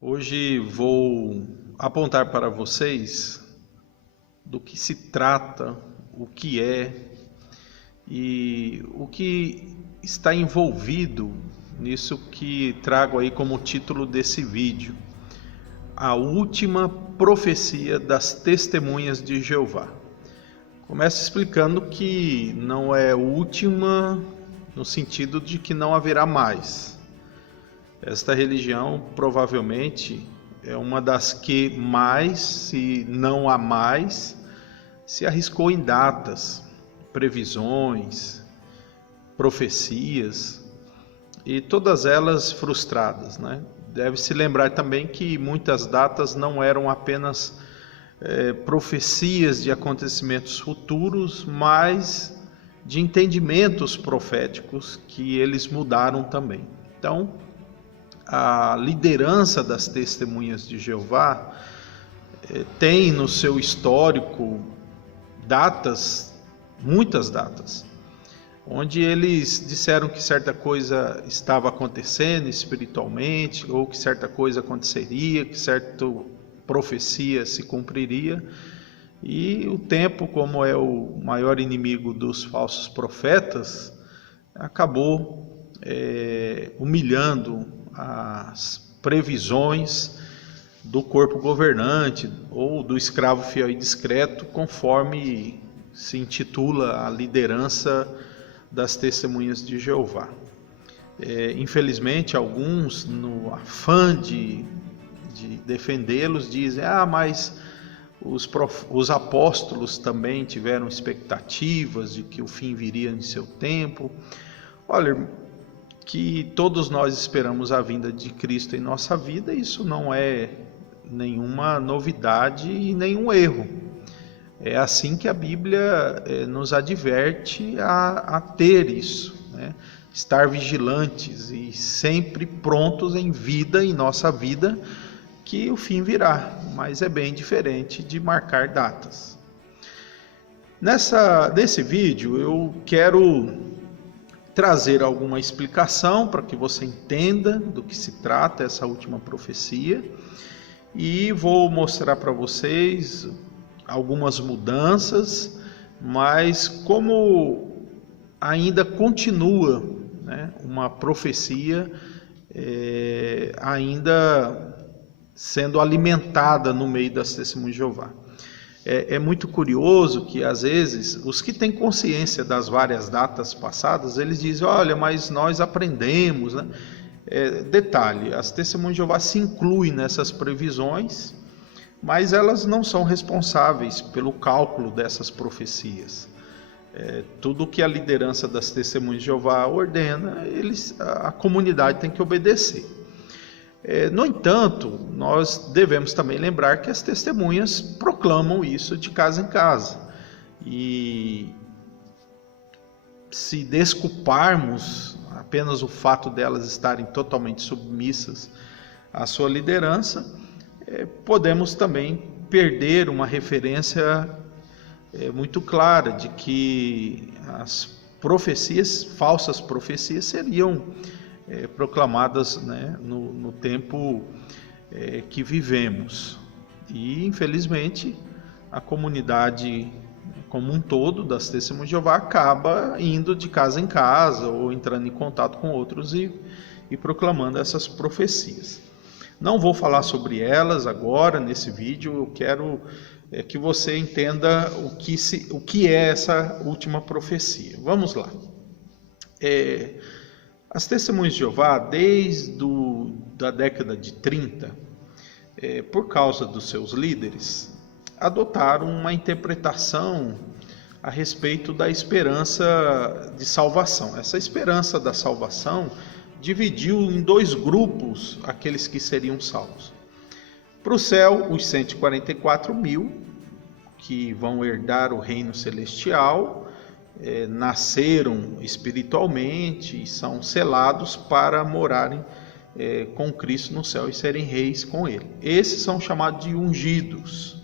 Hoje vou apontar para vocês do que se trata, o que é e o que está envolvido nisso que trago aí como título desse vídeo: a última profecia das testemunhas de Jeová. Começo explicando que não é última no sentido de que não haverá mais. Esta religião provavelmente é uma das que mais, se não a mais, se arriscou em datas, previsões, profecias, e todas elas frustradas, né? Deve-se lembrar também que muitas datas não eram apenas profecias de acontecimentos futuros, mas de entendimentos proféticos que eles mudaram também. Então, a liderança das testemunhas de Jeová tem no seu histórico datas, muitas datas, onde eles disseram que certa coisa estava acontecendo espiritualmente, ou que certa coisa aconteceria, que certa profecia se cumpriria, e o tempo, como é o maior inimigo dos falsos profetas, acabou humilhando as previsões do corpo governante ou do escravo fiel e discreto, conforme se intitula a liderança das testemunhas de Jeová. Infelizmente, alguns, no afã de defendê-los, dizem: mas os apóstolos também tiveram expectativas de que o fim viria em seu tempo. Olha, que todos nós esperamos a vinda de Cristo em nossa vida, isso não é nenhuma novidade e nenhum erro. É assim que a Bíblia nos adverte a ter isso, né? Estar vigilantes e sempre prontos em vida, em nossa vida, que o fim virá, mas é bem diferente de marcar datas. Nesse vídeo eu quero trazer alguma explicação para que você entenda do que se trata essa última profecia, e vou mostrar para vocês algumas mudanças, mas como ainda continua, né, uma profecia ainda sendo alimentada no meio das testemunhas de Jeová. É muito curioso que às vezes os que têm consciência das várias datas passadas, eles dizem: olha, mas nós aprendemos, né? Detalhe, as testemunhas de Jeová se incluem nessas previsões, mas elas não são responsáveis pelo cálculo dessas profecias. Tudo que a liderança das testemunhas de Jeová ordena, a comunidade tem que obedecer. No entanto, nós devemos também lembrar que as testemunhas proclamam isso de casa em casa. E se desculparmos apenas o fato delas estarem totalmente submissas à sua liderança, podemos também perder uma referência muito clara de que as profecias, falsas profecias, seriam proclamadas, né, no tempo que vivemos. E infelizmente a comunidade como um todo das testemunhas de Jeová acaba indo de casa em casa ou entrando em contato com outros e proclamando essas profecias. Não vou falar sobre elas agora nesse vídeo. Eu quero que você entenda o que é essa última profecia. Vamos lá. As testemunhas de Jeová, desde a década de 30, por causa dos seus líderes, adotaram uma interpretação a respeito da esperança de salvação. Essa esperança da salvação dividiu em dois grupos aqueles que seriam salvos. Para o céu, os 144 mil, que vão herdar o reino celestial, nasceram espiritualmente e são selados para morarem com Cristo no céu e serem reis com Ele. Esses são chamados de ungidos.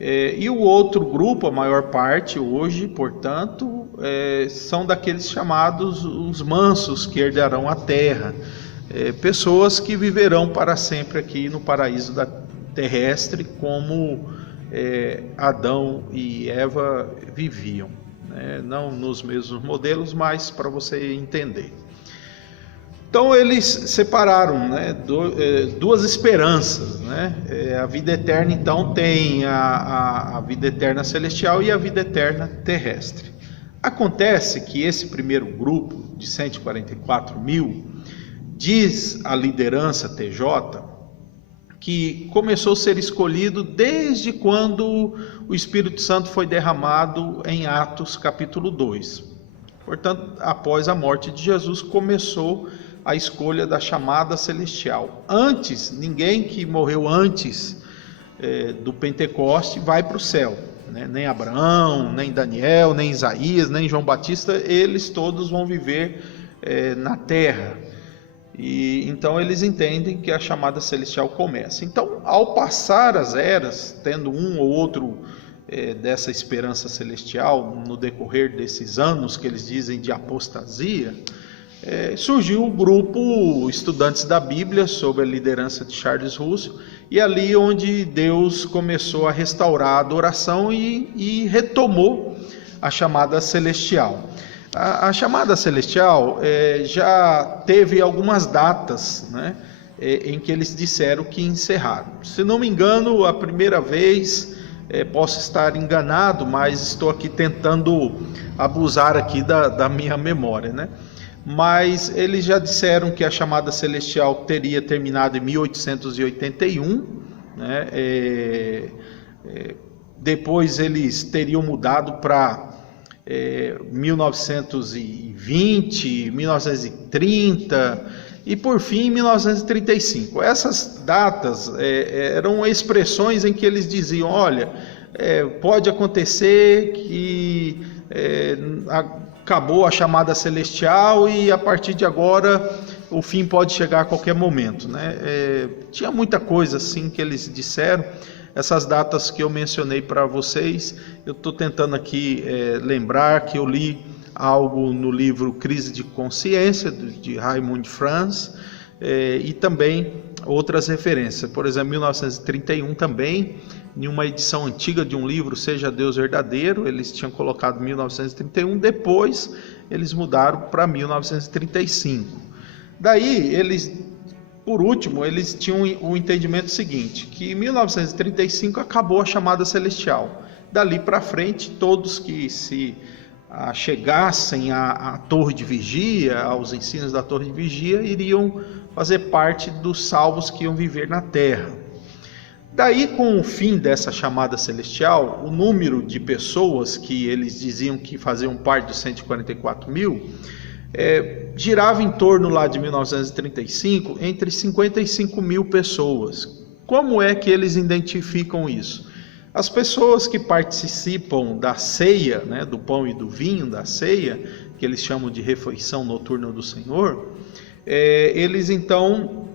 E o outro grupo, a maior parte hoje, portanto, são daqueles chamados os mansos, que herdarão a terra. Pessoas que viverão para sempre aqui no paraíso terrestre, como Adão e Eva viviam, né? Não nos mesmos modelos, mas para você entender. Então eles separaram, né, duas esperanças, né? A vida eterna, então, tem a vida eterna celestial e a vida eterna terrestre. Acontece que esse primeiro grupo de 144 mil, diz a liderança TJ, que começou a ser escolhido desde quando o Espírito Santo foi derramado em Atos capítulo 2. Portanto, após a morte de Jesus, começou a escolha da chamada celestial. Antes, ninguém que morreu antes do Pentecoste vai para o céu, né? Nem Abraão, nem Daniel, nem Isaías, nem João Batista, eles todos vão viver na terra. E então eles entendem que a chamada celestial começa. Então, ao passar as eras, tendo um ou outro dessa esperança celestial no decorrer desses anos que eles dizem de apostasia, surgiu o grupo Estudantes da Bíblia, sob a liderança de Charles Russell, e ali onde Deus começou a restaurar a adoração e retomou a chamada celestial. A chamada celestial já teve algumas datas, né, em que eles disseram que encerraram. Se não me engano, a primeira vez, posso estar enganado, mas estou aqui tentando abusar aqui da minha memória, né? Mas eles já disseram que a chamada celestial teria terminado em 1881, né? Depois eles teriam mudado para 1920, 1930 e por fim 1935. Essas datas eram expressões em que eles diziam: olha, pode acontecer que acabou a chamada celestial e a partir de agora o fim pode chegar a qualquer momento, né? Tinha muita coisa assim que eles disseram. Essas datas que eu mencionei para vocês, eu estou tentando aqui lembrar que eu li algo no livro Crise de Consciência, de Raymond Franz, e também outras referências. Por exemplo, 1931 também, em uma edição antiga de um livro, Seja Deus Verdadeiro, eles tinham colocado 1931, depois eles mudaram para 1935. Daí, por último, eles tinham o entendimento seguinte, que em 1935 acabou a chamada celestial. Dali para frente, todos que se chegassem à torre de vigia, aos ensinos da torre de vigia, iriam fazer parte dos salvos que iam viver na terra. Daí, com o fim dessa chamada celestial, o número de pessoas que eles diziam que faziam parte dos 144 mil, girava em torno lá de 1935, entre 55 mil pessoas. Como é que eles identificam isso? As pessoas que participam da ceia, né, do pão e do vinho, da ceia, que eles chamam de refeição noturna do Senhor, eles então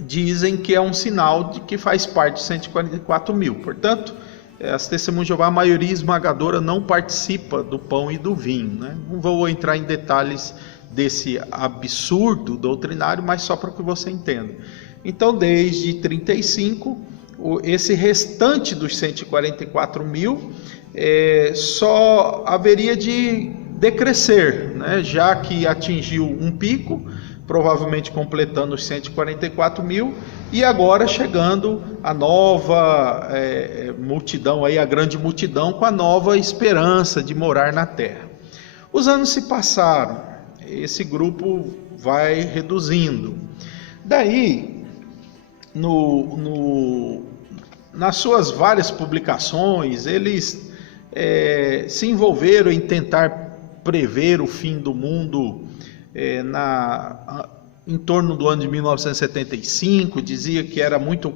dizem que é um sinal de que faz parte de 144 mil. Portanto, as testemunhas de Jeová, a maioria esmagadora não participa do pão e do vinho, né? Não vou entrar em detalhes desse absurdo doutrinário, mas só para que você entenda. Então, desde 35, esse restante dos 144 mil só haveria de decrescer, né? Já que atingiu um pico, provavelmente completando os 144 mil, e agora chegando a nova multidão, aí, a grande multidão com a nova esperança de morar na terra. Os anos se passaram, esse grupo vai reduzindo. Daí, nas suas várias publicações, eles se envolveram em tentar prever o fim do mundo em torno do ano de 1975, dizia que era muito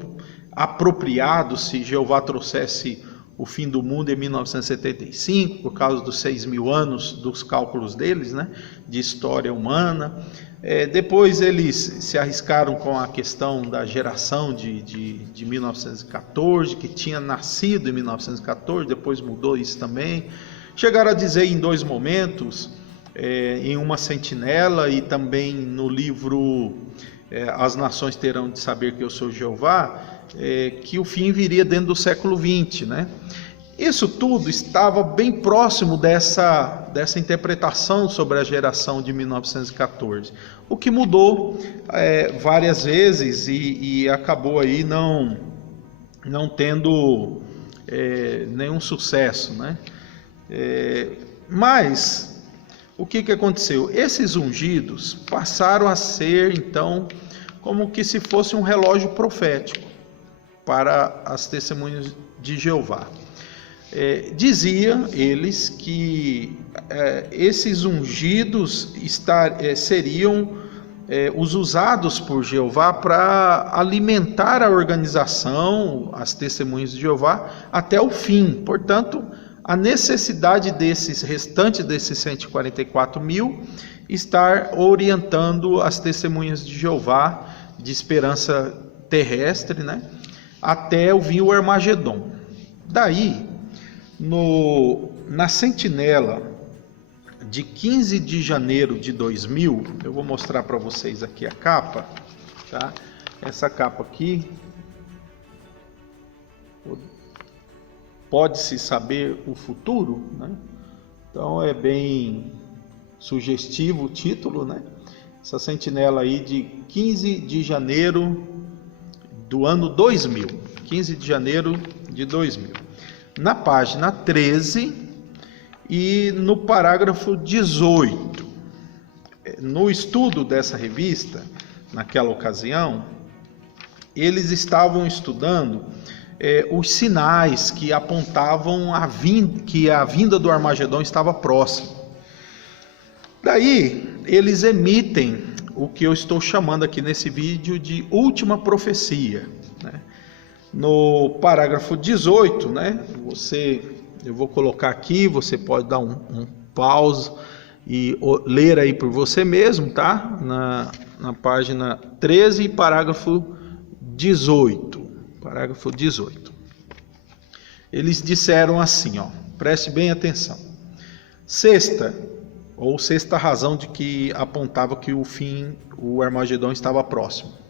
apropriado se Jeová trouxesse o fim do mundo em 1975, por causa dos 6.000 anos dos cálculos deles, né, de história humana. Depois eles se arriscaram com a questão da geração de 1914, que tinha nascido em 1914, depois mudou isso também. Chegaram a dizer em 2 momentos, em uma sentinela e também no livro As Nações Terão de Saber que Eu Sou Jeová, que o fim viria dentro do século XX, né? Isso tudo estava bem próximo dessa interpretação sobre a geração de 1914, o que mudou várias vezes e acabou aí não tendo nenhum sucesso, né? Mas o que aconteceu? Esses ungidos passaram a ser então como que se fosse um relógio profético para as testemunhas de Jeová. Dizia eles que esses ungidos seriam os usados por Jeová para alimentar a organização, as testemunhas de Jeová, até o fim. Portanto, a necessidade desses restantes, desses 144.000, estar orientando as testemunhas de Jeová de esperança terrestre, né, até vir o Armagedon. Daí, na sentinela de 15 de janeiro de 2000, eu vou mostrar para vocês aqui a capa, tá? Essa capa aqui, pode-se saber o futuro, né? Então é bem sugestivo o título, né? Essa sentinela aí de 15 de janeiro do ano 2000, 15 de janeiro de 2000. Na página 13 e no parágrafo 18. No estudo dessa revista, naquela ocasião, eles estavam estudando os sinais que apontavam que a vinda do Armagedon estava próxima. Daí, eles emitem o que eu estou chamando aqui nesse vídeo de última profecia, né? No parágrafo 18, né, eu vou colocar aqui, você pode dar um pause e ler aí por você mesmo, tá? Na página 13, parágrafo 18. Parágrafo 18. Eles disseram assim, ó, preste bem atenção. Sexta razão de que apontava que o Armagedon estava próximo.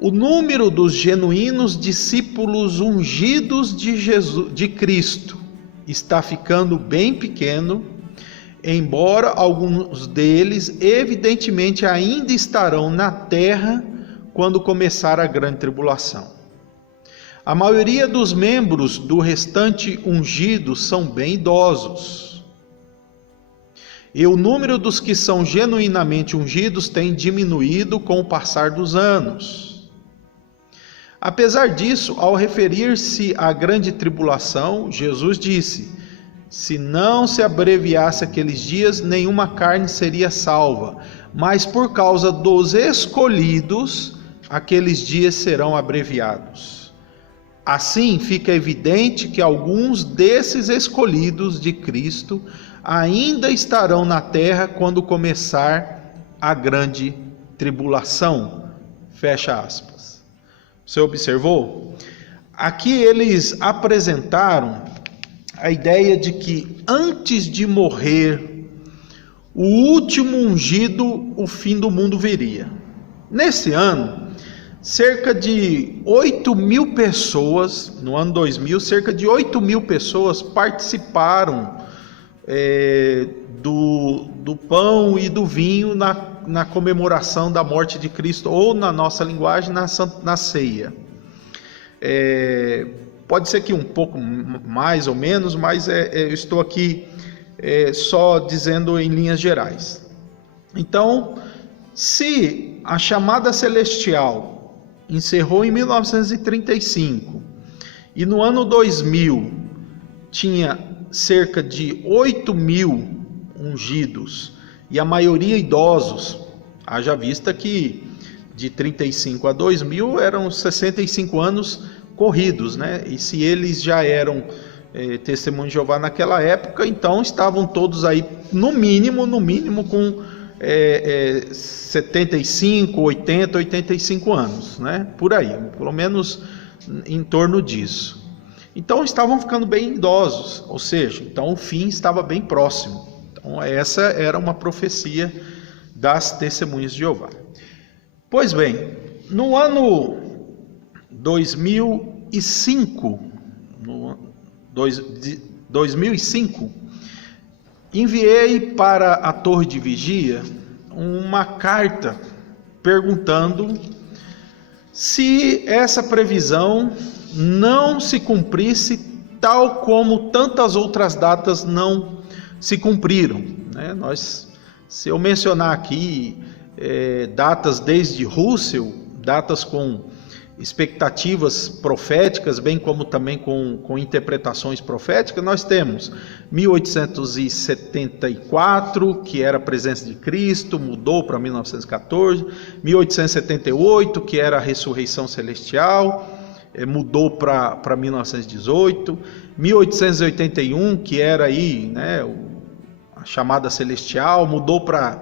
O número dos genuínos discípulos ungidos de Cristo está ficando bem pequeno, embora alguns deles evidentemente ainda estarão na terra quando começar a grande tribulação. A maioria dos membros do restante ungidos são bem idosos, e o número dos que são genuinamente ungidos tem diminuído com o passar dos anos. Apesar disso, ao referir-se à grande tribulação, Jesus disse: se não se abreviasse aqueles dias, nenhuma carne seria salva, mas por causa dos escolhidos, aqueles dias serão abreviados. Assim, fica evidente que alguns desses escolhidos de Cristo ainda estarão na terra quando começar a grande tribulação. Fecha aspas. Você observou? Aqui eles apresentaram a ideia de que antes de morrer o último ungido, o fim do mundo viria. Nesse ano, cerca de 8.000 pessoas, no ano 2000, cerca de 8.000 pessoas participaram do pão e do vinho na comemoração da morte de Cristo, ou na nossa linguagem, na ceia. Pode ser que um pouco mais ou menos, mas eu estou aqui só dizendo em linhas gerais. Então, se a chamada celestial encerrou em 1935 e no ano 2000 tinha cerca de 8.000 ungidos e a maioria idosos, haja vista que de 35 a 2000 eram 65 anos corridos, né? E se eles já eram Testemunho de Jeová naquela época, então estavam todos aí, no mínimo com 75, 80, 85 anos, né? Por aí, pelo menos em torno disso. Então estavam ficando bem idosos, ou seja, então o fim estava bem próximo. Então essa era uma profecia das Testemunhas de Jeová. Pois bem, no ano 2005, enviei para a Torre de Vigia uma carta perguntando se essa previsão não se cumprisse, tal como tantas outras datas não se cumpriram, né? Se eu mencionar aqui datas desde Russell, datas com expectativas proféticas, bem como também com interpretações proféticas, nós temos 1874, que era a presença de Cristo, mudou para 1914, 1878, que era a ressurreição celestial, mudou para 1918, 1881, que era aí, né, a chamada celestial, mudou para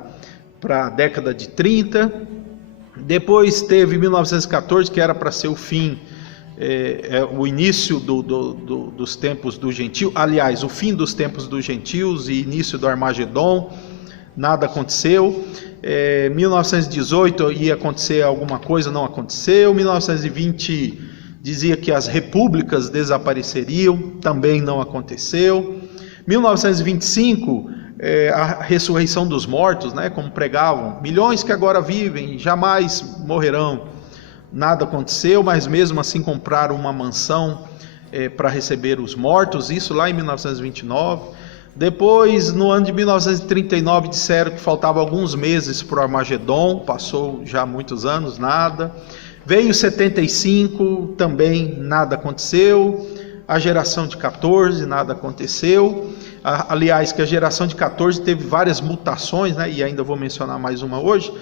a década de 30, depois teve 1914, que era para ser o fim, o início dos tempos do gentio, aliás, o fim dos tempos dos gentios e início do Armagedon, nada aconteceu. 1918 ia acontecer alguma coisa, não aconteceu. 1920 dizia que as repúblicas desapareceriam, também não aconteceu. 1925, a ressurreição dos mortos, né, como pregavam, milhões que agora vivem, jamais morrerão, nada aconteceu, mas mesmo assim compraram uma mansão para receber os mortos, isso lá em 1929. Depois, no ano de 1939, disseram que faltava alguns meses para o Armagedon, passou já muitos anos, nada. Veio 75, também nada aconteceu. A geração de 14, nada aconteceu. Aliás, que a geração de 14 teve várias mutações, né? E ainda vou mencionar mais uma hoje.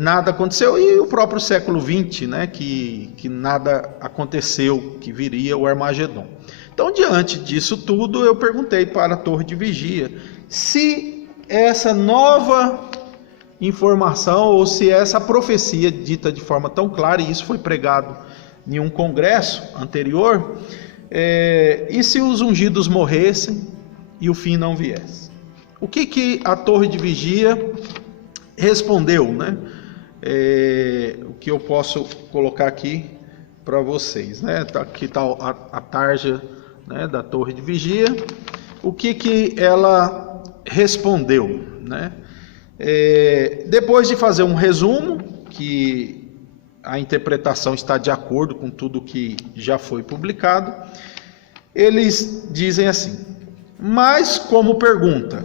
Nada aconteceu. E o próprio século 20, né? Que nada aconteceu, que viria o Armagedon. Então, diante disso tudo, eu perguntei para a Torre de Vigia se essa nova informação, ou se essa profecia dita de forma tão clara, e isso foi pregado em um congresso anterior, e se os ungidos morressem e o fim não viesse? O que a Torre de Vigia respondeu, né? O que eu posso colocar aqui para vocês, né? Aqui está a tarja, né, da Torre de Vigia. O que ela respondeu, né? Depois de fazer um resumo, que a interpretação está de acordo com tudo que já foi publicado, eles dizem assim: mas como pergunta,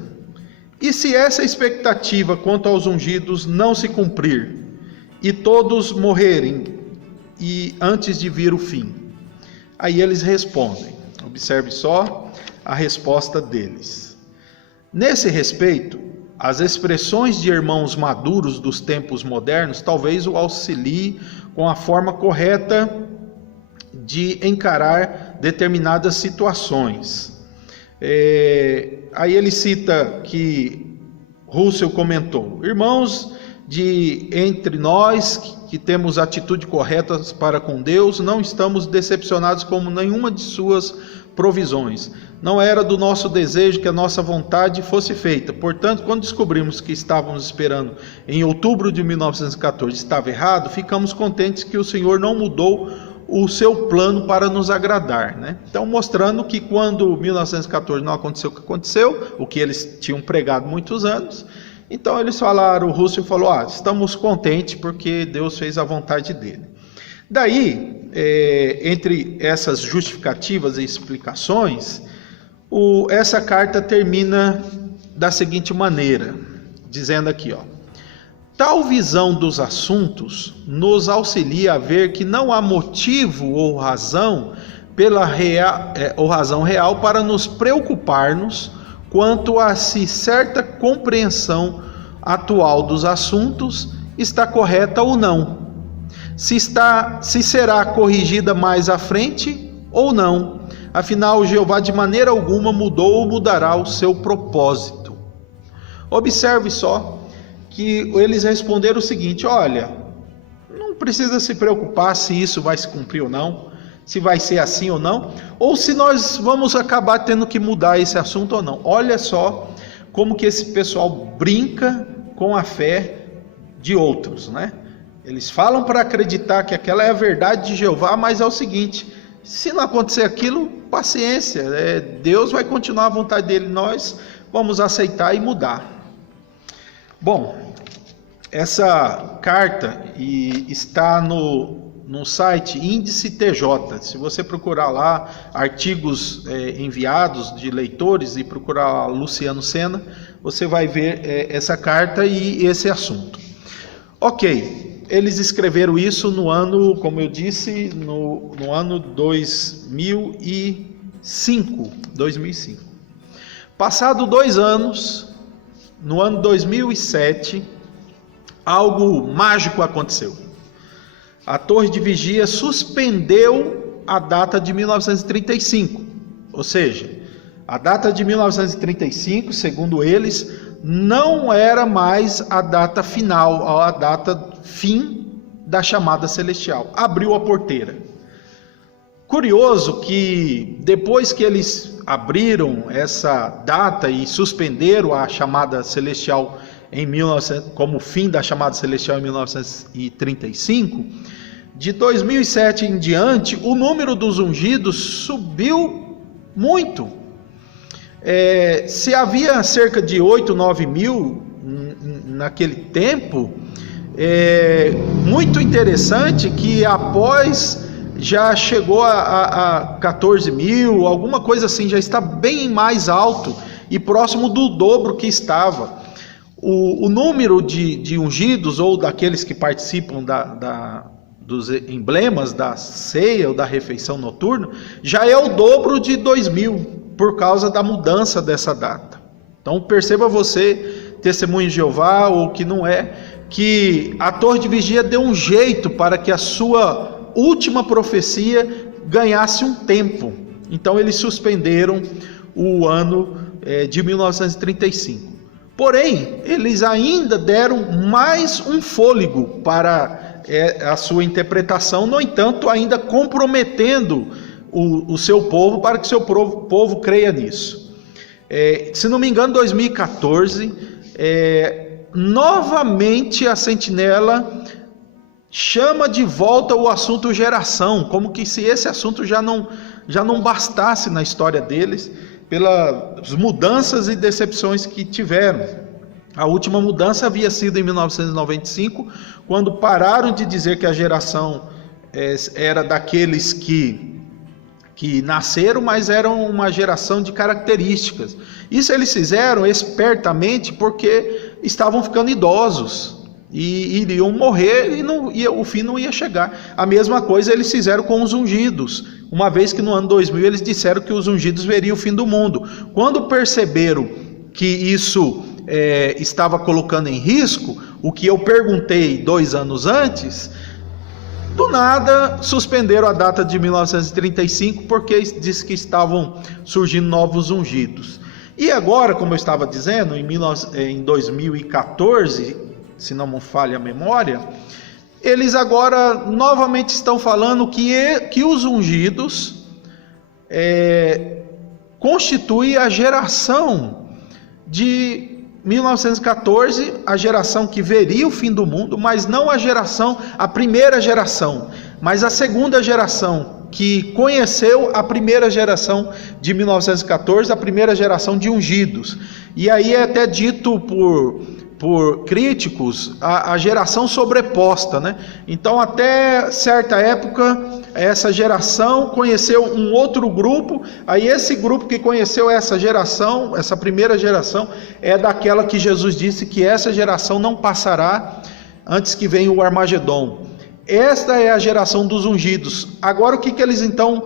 e se essa expectativa quanto aos ungidos não se cumprir, e todos morrerem, e antes de vir o fim? Aí eles respondem, observe só a resposta deles. Nesse respeito, as expressões de irmãos maduros dos tempos modernos talvez o auxiliem com a forma correta de encarar determinadas situações. Aí ele cita que Russell comentou: irmãos de entre nós que temos atitude correta para com Deus, não estamos decepcionados com nenhuma de suas provisões. Não era do nosso desejo que a nossa vontade fosse feita. Portanto, quando descobrimos que estávamos esperando em outubro de 1914 estava errado, ficamos contentes que o Senhor não mudou o seu plano para nos agradar, né? Então, mostrando que quando 1914 não aconteceu o que aconteceu, o que eles tinham pregado muitos anos, então eles falaram, o Russell falou: estamos contentes porque Deus fez a vontade dele. Daí, entre essas justificativas e explicações, essa carta termina da seguinte maneira, dizendo aqui, tal visão dos assuntos nos auxilia a ver que não há motivo ou razão real para nos preocuparmos quanto a se certa compreensão atual dos assuntos está correta ou não, se será corrigida mais à frente ou não, Afinal, Jeová de maneira alguma mudou ou mudará o seu propósito. Observe só que eles responderam o seguinte: olha, não precisa se preocupar se isso vai se cumprir ou não, se vai ser assim ou não, ou se nós vamos acabar tendo que mudar esse assunto ou não. Olha só como que esse pessoal brinca com a fé de outros, né? Eles falam para acreditar que aquela é a verdade de Jeová, mas é o seguinte: se não acontecer aquilo, paciência, Deus vai continuar a vontade dele, nós vamos aceitar e mudar. Bom, essa carta está no site Índice TJ. Se você procurar lá artigos enviados de leitores e procurar lá Luciano Sena, você vai ver essa carta e esse assunto. Ok, eles escreveram isso no ano, como eu disse, no ano 2005. Passado 2 anos, no ano 2007, algo mágico aconteceu. A Torre de Vigia suspendeu a data de 1935, ou seja, a data de 1935, segundo eles, não era mais a data final, a data fim da chamada celestial. Abriu a porteira. Curioso que depois que eles abriram essa data e suspenderam a chamada celestial como fim da chamada celestial em 1935, de 2007 em diante, o número dos ungidos subiu muito. Se havia cerca de 8, 9 mil naquele tempo, muito interessante que após já chegou a 14 mil, alguma coisa assim, já está bem mais alto e próximo do dobro que estava. O número de ungidos ou daqueles que participam dos emblemas da ceia ou da refeição noturna já é o dobro de 2000 por causa da mudança dessa data. Então perceba você, testemunho de Jeová ou que não é, que a Torre de Vigia deu um jeito para que a sua última profecia ganhasse um tempo. Então eles suspenderam o ano de 1935. Porém, eles ainda deram mais um fôlego para a sua interpretação, no entanto, ainda comprometendo o seu povo para que o seu povo creia nisso. Se não me engano, em 2014, novamente a Sentinela chama de volta o assunto geração, como que se esse assunto já não bastasse na história deles, pelas mudanças e decepções que tiveram. A última mudança havia sido em 1995, quando pararam de dizer que a geração era daqueles que nasceram, mas eram uma geração de características. Isso eles fizeram espertamente porque estavam ficando idosos e iriam morrer e o fim não ia chegar. A mesma coisa eles fizeram com os ungidos, uma vez que no ano 2000 eles disseram que os ungidos veriam o fim do mundo. Quando perceberam que isso estava colocando em risco, o que eu perguntei 2 anos antes, do nada suspenderam a data de 1935 porque disse que estavam surgindo novos ungidos. E agora, como eu estava dizendo, em 2014, se não me falha a memória, eles agora novamente estão falando que os ungidos constituem a geração de 1914, a geração que veria o fim do mundo, mas não a primeira geração, mas a segunda geração que conheceu a primeira geração de 1914, a primeira geração de ungidos. E aí é até dito por críticos a geração sobreposta, né? Então até certa época essa geração conheceu um outro grupo, aí esse grupo que conheceu essa geração, essa primeira geração, é daquela que Jesus disse que essa geração não passará antes que venha o Armagedon. Esta é a geração dos ungidos. Agora o que eles então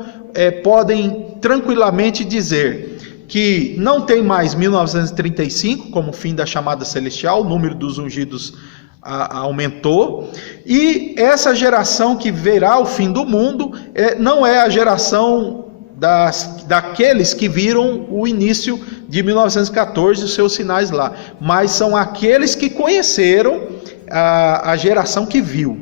podem tranquilamente dizer? Que não tem mais 1935 como fim da chamada celestial, o número dos ungidos aumentou, e essa geração que verá o fim do mundo não é a geração daqueles que viram o início de 1914, os seus sinais lá, mas são aqueles que conheceram a geração que viu.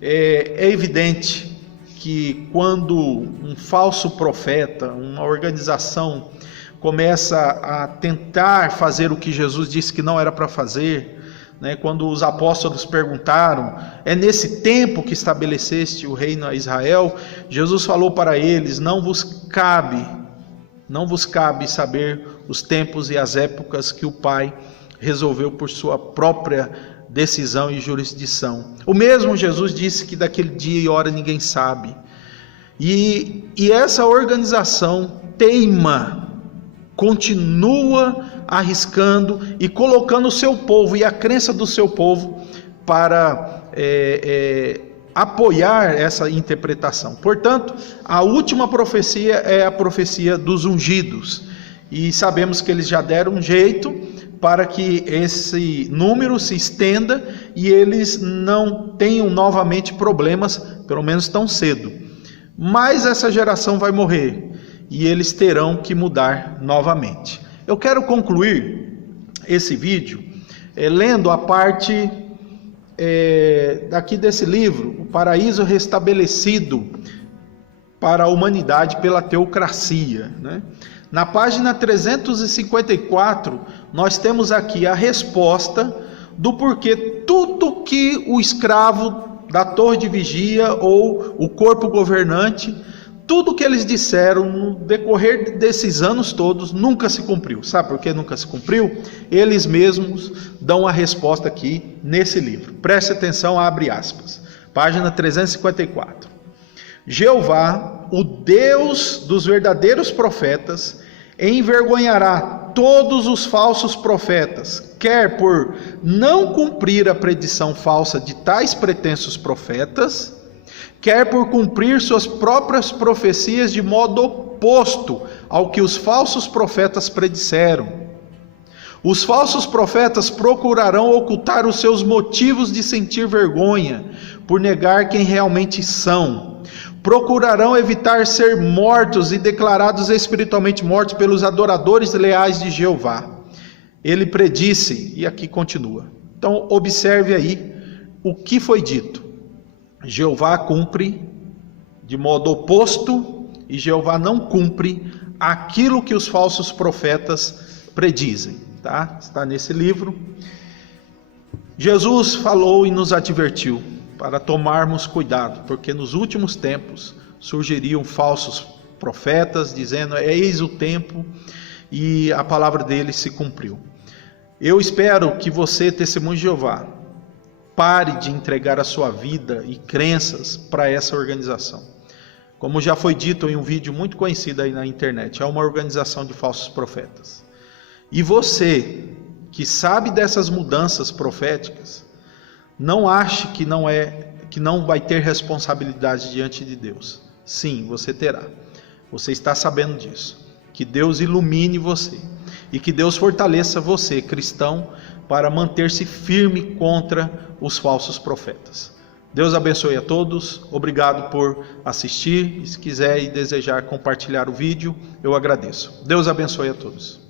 É evidente que quando um falso profeta, uma organização, começa a tentar fazer o que Jesus disse que não era para fazer, né? Quando os apóstolos perguntaram: é nesse tempo que estabeleceste o reino a Israel? Jesus falou para eles: não vos cabe saber os tempos e as épocas que o Pai resolveu por sua própria decisão e jurisdição. O mesmo Jesus disse que daquele dia e hora ninguém sabe. E essa organização teima, continua arriscando e colocando o seu povo e a crença do seu povo para apoiar essa interpretação. Portanto, a última profecia é a profecia dos ungidos, e sabemos que eles já deram um jeito para que esse número se estenda e eles não tenham novamente problemas, pelo menos tão cedo. Mas essa geração vai morrer e eles terão que mudar novamente. Eu quero concluir esse vídeo lendo a parte daqui desse livro, O Paraíso Restabelecido para a Humanidade pela Teocracia, né? Na página 354, nós temos aqui a resposta do porquê tudo que o escravo da torre de vigia ou o corpo governante, tudo que eles disseram no decorrer desses anos todos nunca se cumpriu. Sabe por que nunca se cumpriu? Eles mesmos dão a resposta aqui nesse livro. Preste atenção, abre aspas. Página 354. Jeová, o Deus dos verdadeiros profetas, envergonhará todos os falsos profetas, quer por não cumprir a predição falsa de tais pretensos profetas, quer por cumprir suas próprias profecias de modo oposto ao que os falsos profetas predisseram. Os falsos profetas procurarão ocultar os seus motivos de sentir vergonha, por negar quem realmente são. Procurarão evitar ser mortos e declarados espiritualmente mortos pelos adoradores leais de Jeová. Ele predisse, e aqui continua. Então observe aí o que foi dito. Jeová cumpre de modo oposto e Jeová não cumpre aquilo que os falsos profetas predizem, tá? Está nesse livro. Jesus falou e nos advertiu para tomarmos cuidado, porque nos últimos tempos surgiriam falsos profetas dizendo: eis o tempo, e a palavra dele se cumpriu. Eu espero que você, testemunho de Jeová, pare de entregar a sua vida e crenças para essa organização. Como já foi dito em um vídeo muito conhecido aí na internet, é uma organização de falsos profetas. E você, que sabe dessas mudanças proféticas, não ache que não vai ter responsabilidade diante de Deus. Sim, você terá. Você está sabendo disso. Que Deus ilumine você e que Deus fortaleça você, cristão, para manter-se firme contra os falsos profetas. Deus abençoe a todos. Obrigado por assistir. E se quiser e desejar compartilhar o vídeo, eu agradeço. Deus abençoe a todos.